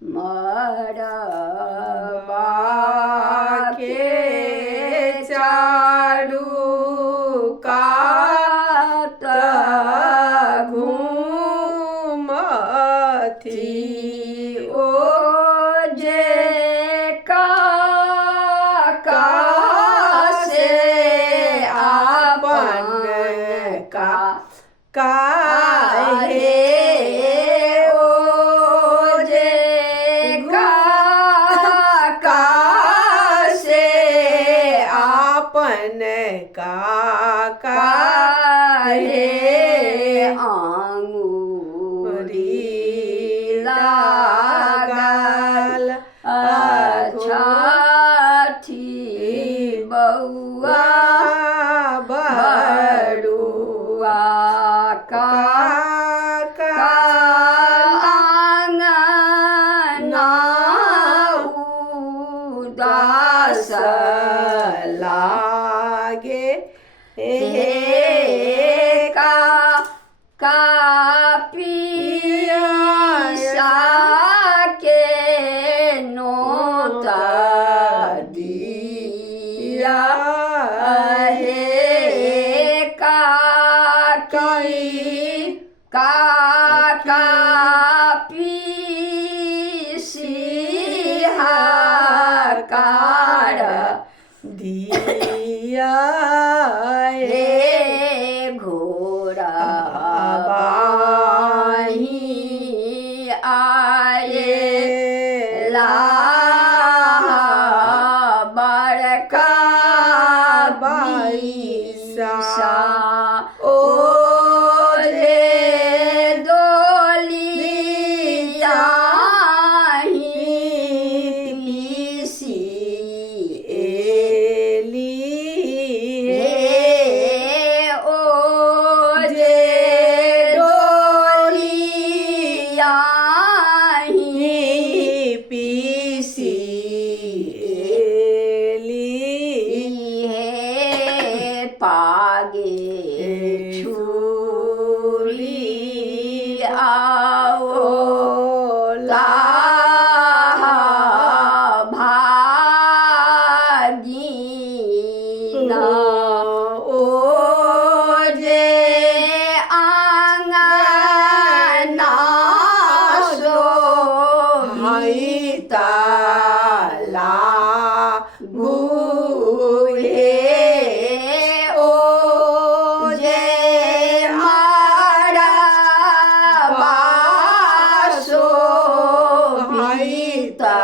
मरबा के चारू कात घूमथी ओ जे काका से आपन काहे ओ जे काका से आपन काका रे आंगुरी लागल छठी बउआ बड़ुआ काका आंगना उदास लागे हे का पिया के नोता दिया हे काका पीसिहा कार दिया हे घोड़ा बाही आए ला बड़का बैसा ओ रे डोलिया पीसी एली हे ओ जे डोलिया पीसी एली हे पागे छुरी आओ ला भागीना ओ जे आंगना शोभिता गुहे ओ जे मारा शोभिता